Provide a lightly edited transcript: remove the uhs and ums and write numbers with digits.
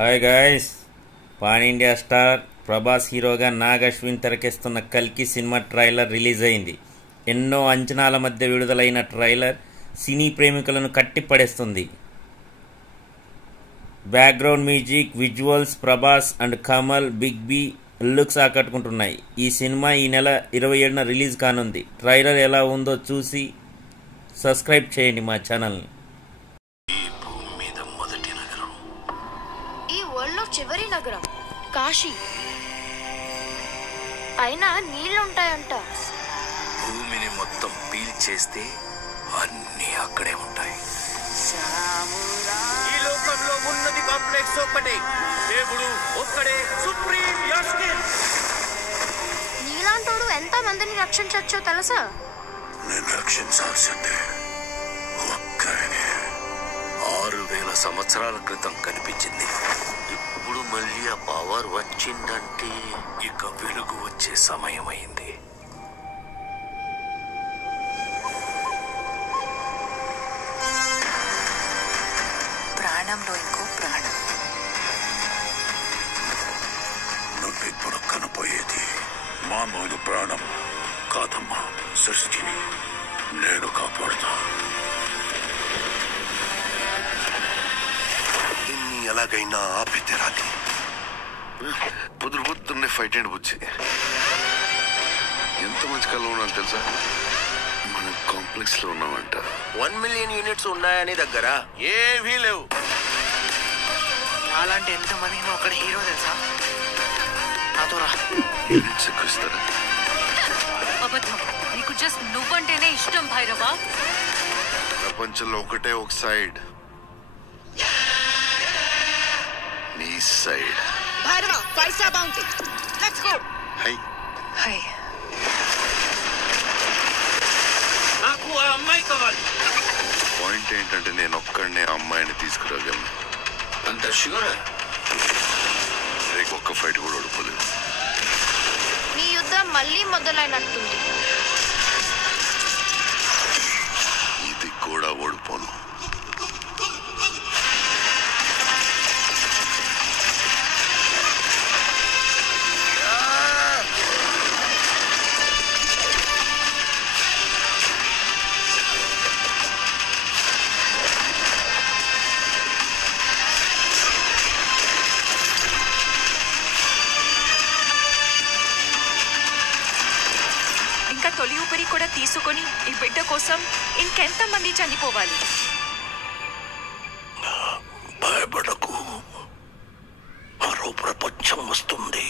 Hi guys, pan India star Prabhas హీరోగా నాగ్ అశ్విన్ తెరకెస్తున్న కల్కి cinema trailer release అయింది. ఎన్నో అంచనాల మధ్య విడుదలైన ట్రైలర్ సినీ ప్రేమికులను కట్టిపడేస్తుంది. Background music, visuals, Prabhas and Kamal, big B looks ఆకట్టుకుంటున్నాయి. ఈ సినిమా ఈ నెల 27న రిలీజ్ కానుంది. ట్రైలర్ ఎలా ఉందో చూసి సబ్స్క్రైబ్ చేయండి మా ఛానల్ని. చివరి నగరం కాశీ అయినా నీళ్ళుంటాయంట. భూమిని మొత్తం పీల్చేస్తే అన్నీ అక్కడే ఉంటాయి. ఈ లోకంలో ఉన్నది కాంప్లెక్స్ ఒక్కటే, దేవుడు ఒక్కడే సుప్రీం యాస్కిన్. నీలాంటోడు ఎంత మందిని రక్షించొచ్చో తెలుసా? నేను రక్షించాల్సిందే ఒక్కడే. 6000 సంవత్సరాల క్రితం కనిపించింది. ఇప్పుడు మళ్ళీ ఆ పవర్ వచ్చిందంటే ఇక వెలుగు వచ్చే సమయం అయింది. ప్రాణంలో ఇంకో ప్రాణం. నువ్విప్పుడు కనపోయేది మామూలు ప్రాణం కాదమ్మా. సృష్టిని నేను కాపాడుతా. ఇన్ని ఎలాగైనా ఆపి తీరాలి. పొద్దున్నే ఫైట్ అండ్ బుచ్చి ఎంత మంచి కళ్ళు ఉన్నాను తెలుసా? మనం కాంప్లెక్స్ లో ఉన్నామంట. 1 మిలియన్ యూనిట్స్ ఉన్నాయని దగ్గర ఏవీ లేవు. అలాంటి ఎంతమంది ఒకటి హీరో తెలుసా? నాతో రా. యూనిట్స్ ఎక్కువ ఇస్తారా? అబద్ధం. నీకు జస్ట్ నువ్వంటేనే ఇష్టం భైరవా. ప్రపంచంలో ఒకటే ఒక సైడ్, నీ side. Bhairava, 5 star bounty. Let's go. High high. నాకు ఆ అమ్మాయి కావాలి. పాయింట్ ఏంటంటే నేను ఒక్కడనే ఆ అమ్మాయిని తీసుకురాగలను. అంత షూర్? రేపు ఒక్క ఫైట్ కూడా ఓడిపోలేదు. నీ యుద్ధం మళ్ళీ మొదలైనట్టుంది. ఇది కూడా ఓడిపోను. ఇంకా తొలి ఊపిరి కూడా తీసుకొని ఈ బిడ్డ కోసం ఇంకెంత మంది చనిపోవాలి? భయపడకు, మరో ప్రపంచం వస్తుంది.